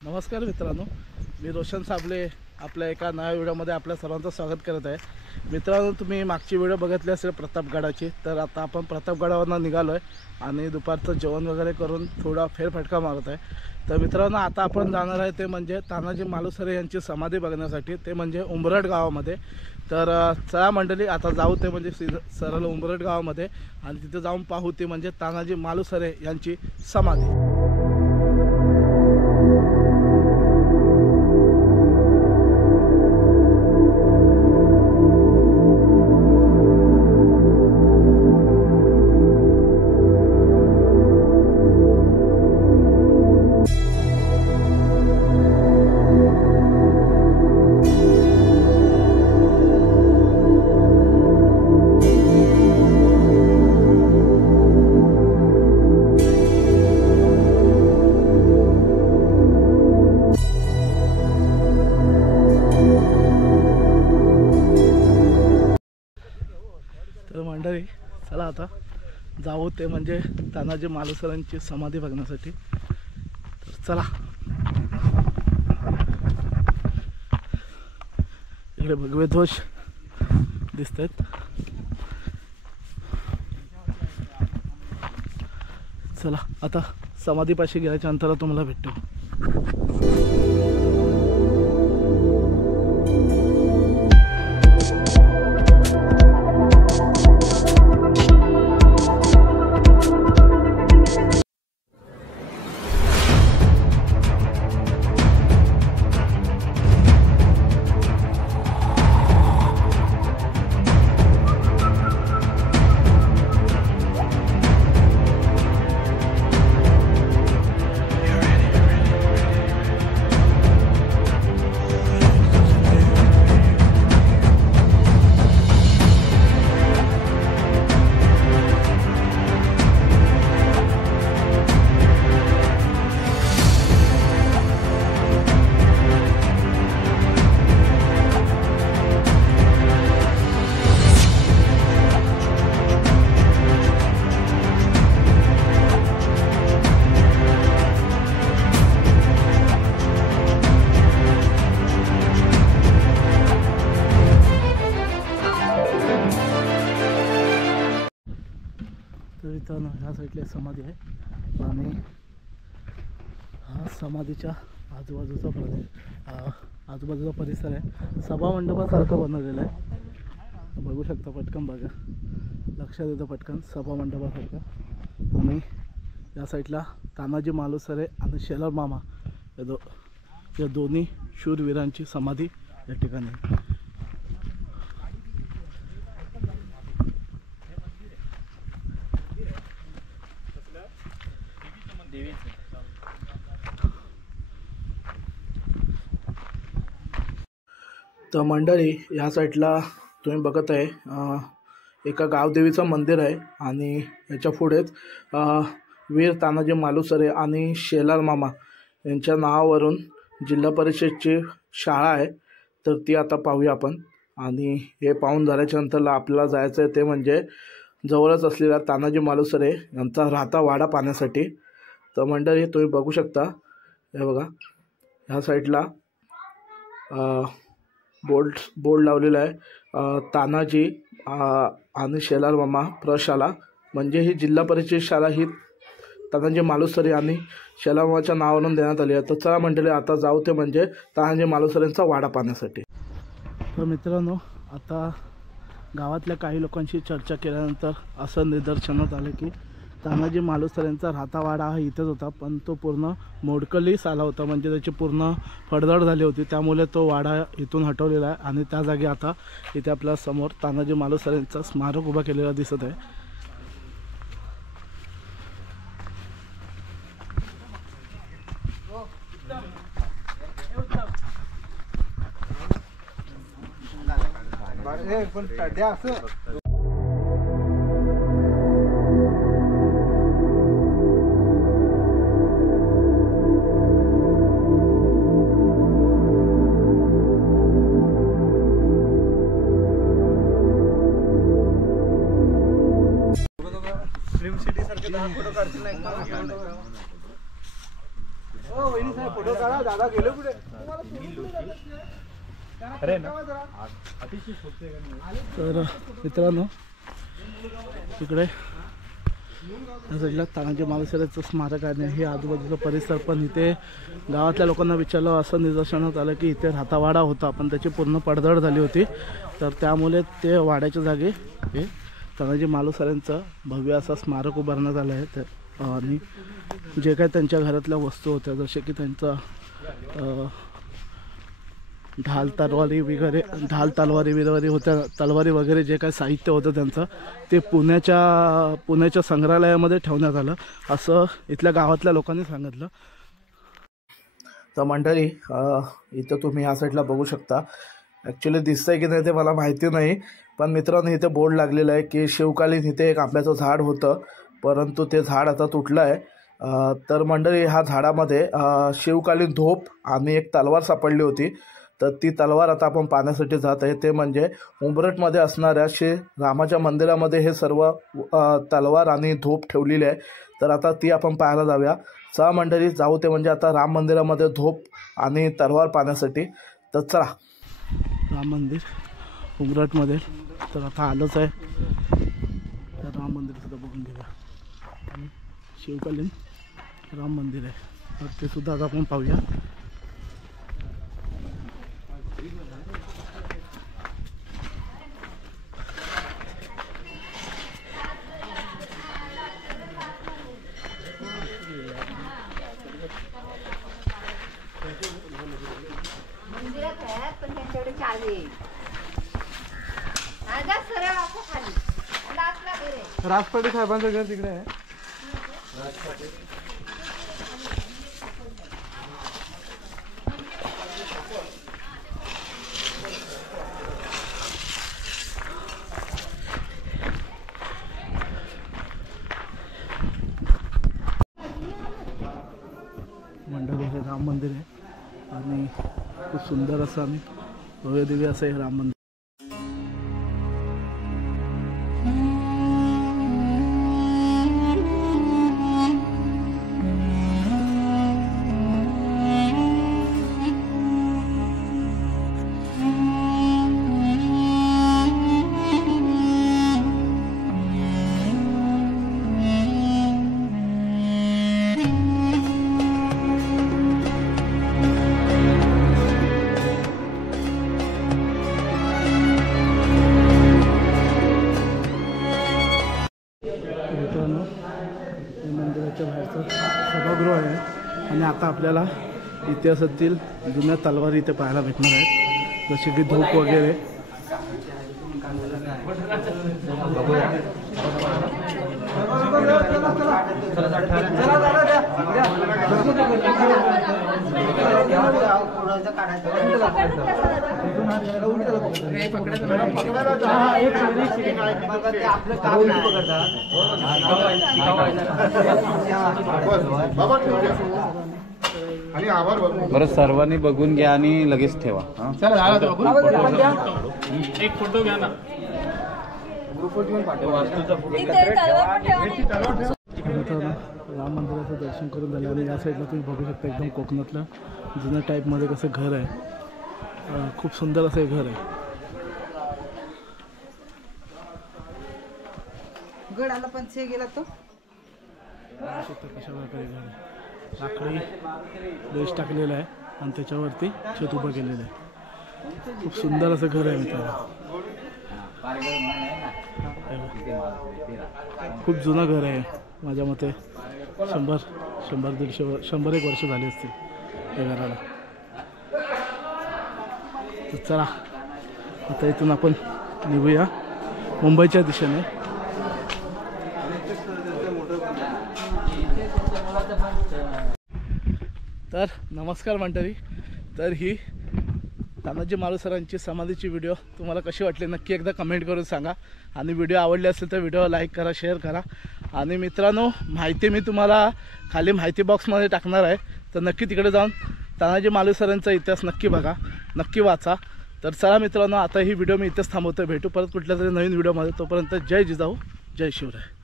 नमस्कार मित्रांनो, मी रोशन साबले आपल्या एका नव्या व्हिडिओमध्ये आपल्या सर्वांचं स्वागत करत आहे। मित्रांनो, तुम्ही मागची व्हिडिओ बघितली असेल प्रतापगडाची, तर आता आपण प्रतापगडावरून निघालो आहे आणि दुपारचं जेवण वगैरे करून थोडा फेरफटका मारत आहे। तर मित्रांनो, आता आपण जाणार आहे ते म्हणजे तानाजी मालुसरे यांची समाधी बघण्यासाठी, ते म्हणजे उंबरठ गावामध्ये। तर चला मंडळी, आता जाऊ ते म्हणजे सरळ उंबरठ गावामध्ये आणि तिथे जाऊन पाहू ते म्हणजे तानाजी मालुसरे यांची समाधी। तर मंडळी, चला आता जाऊ ते म्हणजे तानाजी मालुसरेंची समाधी बघण्यासाठी। तर चला, इकडे भगवे ध्वज दिसत आहेत। चला आता समाधीपाशी गेल्याच्या अंतरावर तुम्हाला भेटतो। तर ह्या साईडला समाधी आहे आणि हा समाधीच्या आजूबाजूचा परिसर आहे, सभा मंडपासारखं बनवलेलं आहे। बघू शकता, पटकन बघा, लक्षात येतं पटकन सभा मंडपासारखं। आणि या साईडला तानाजी मालुसरे आणि शेलार मामा या दोन्ही शूरवीरांची समाधी या ठिकाणी। तर मंडळी, या साईडला तुम्ही बघत आहे एका गावदेवीचं मंदिर आहे आणि याच्या पुढेच वीर तानाजी मालुसरे आणि शेलार मामा यांच्या नावावरून जिल्हा परिषदची शाळा आहे। तर ती आता पाहूया आपण। आणि हे पाहून झाल्याच्या नंतरला आपल्याला जायचं आहे ते म्हणजे जवळच असलेला तानाजी मालुसरे यांचा राहता वाडा पाहण्यासाठी। तर मंडळी, तुम्ही बघू शकता, हे बघा, ह्या साईडला बोर्ड लावलेला आहे, तानाजी आणि शेलार मामा प्रशाला, म्हणजे ही जिल्हा परिषद शाळा ही तानाजी मालुसरे आणि शेलार मामाच्या नावावरून देण्यात आली आहे। तर चला मंडळी, आता जाऊ ते म्हणजे तानाजी मालुसरेंचा वाडा पाहण्यासाठी। तर मित्रांनो, आता गावातल्या काही लोकांशी चर्चा केल्यानंतर असं निदर्शनात आलं की तानाजी मालुसरेंचा राहता वाडा हा इथेच होता, पण तो पूर्ण मोडकलीस आला होता, म्हणजे त्याची पूर्ण फडदड झाली होती, त्यामुळे तो वाडा इथून हटवलेला आहे। आणि त्या जागी आता इथे आपल्या समोर तानाजी मालुसरेंचा स्मारक उभा केलेला दिसत आहे। फिल्म सिटी सारखे 10 फोटो काढतील ना एक तर मित्रांनो इकडे या साईडला तानाजी मालुसरेचं स्मारक आहे. हे आजूबाजूचा परिसर पण इथे गावातल्या लोकांना विचारलं असं निदर्शनात आलं की इथे राहतावाडा होता पण त्याची पूर्ण पडझड झाली होती. तर त्यामुळे ते वाड्याच्या जागी हे तानाजी मालुसरेंचं भव्य असं स्मारक उभारण्यात आलं आहे. आणि जे काही त्यांच्या घरातल्या वस्तू होत्या जसे की त्यांचा ढाल तलवारी वगैरे होत्या, तलवारी वगैरे जे काही साहित्य होतं त्यांचं ते पुण्याच्या संग्रहालयामध्ये ठेवण्यात आलं असं इथल्या गावातल्या लोकांनी सांगितलं. तर मंडळी इथं तुम्ही ह्या साईडला बघू शकता. ॲक्च्युली दिसतंय की नाही ते मला माहिती नाही पण मित्रांनो इथे बोर्ड लागलेलं आहे की शिवकालीन इथे एक आंब्याचं झाड होतं परंतु ते झाड आता तुटलं आहे. तर मंडळी ह्या झाडामध्ये शिवकालीन धोप आणि एक तलवार सापडली होती. तर ती तलवार आता आपण पाहण्यासाठी जात आहे. ते म्हणजे उंबरठमध्ये असणाऱ्या श्री रामाच्या मंदिरामध्ये हे सर्व तलवार आणि धोप ठेवलेली आहे. तर आता ती आपण पाहायला जाऊया. चला मंडळी जाऊ ते म्हणजे आता राम मंदिरामध्ये धोप आणि तलवार पाहण्यासाठी. तर चला राम मंदिर उंबरठमध्ये तर आता आलंच आहे. तर राम मंदिर सुद्धा बघून घेऊया आणि शिवकालीन राम मंदिर आहे तर ते सुद्धा आता आपण पाहूया. राजपाटी साहेबांचं घर तिकडे आहे. मंडळ हे राम मंदिर आहे आणि खूप सुंदर असं आणि भव्य दिव्य असं हे राम मंदिर. मंदिराच्या बाहेरचं सभागृह आहे आणि आता आपल्याला इतिहासातील जुन्या तलवारी इथे पाहायला भेटणार आहेत जसे की धूप वगैरे. बरं सर्वांनी बघून घ्या आणि लगेच ठेवा. एक फोटो घ्या ना. राम मंदिराचं दर्शन करून झालं आणि या साईडला तुम्ही बघू शकता एकदम कोकणातलं जुन्या टाईपमध्ये कसं घर आहे. खूप सुंदर असं हे घर आहे. गडाला पण से गेला तो कशा प्रकारे घर आहे. लाकडी देश टाकलेला आहे आणि त्याच्यावरती छत उभं केलेलं आहे. खूप सुंदर असं घर आहे मित्रांनो. खूप जुनं घर आहे माझ्या मते 100-150 वर्ष झाली असतील या घराला. तर चला आता इथून आपण निघूया मुंबईच्या दिशेने. तर नमस्कार मंडळी. तर ही तानाजी मालुसरांची समाधीची व्हिडिओ तुम्हाला कशी वाटली नक्की एकदा कमेंट करून सांगा आणि व्हिडिओ आवडली असेल तर व्हिडिओ लाईक करा, शेअर करा. आणि मित्रांनो माहिती मी तुम्हाला खाली माहिती बॉक्समध्ये टाकणार आहे तर नक्की तिकडे जाऊन तानाजी मालुसरांचा इतिहास नक्की बघा, नक्की वाचा. तर चला मित्रांनो आता ही व्हिडिओ मी इथेच थांबवतो. भेटू परत कुठल्या तरी नवीन व्हिडिओमध्ये. तोपर्यंत जय जिजाऊ, जय शिवराय.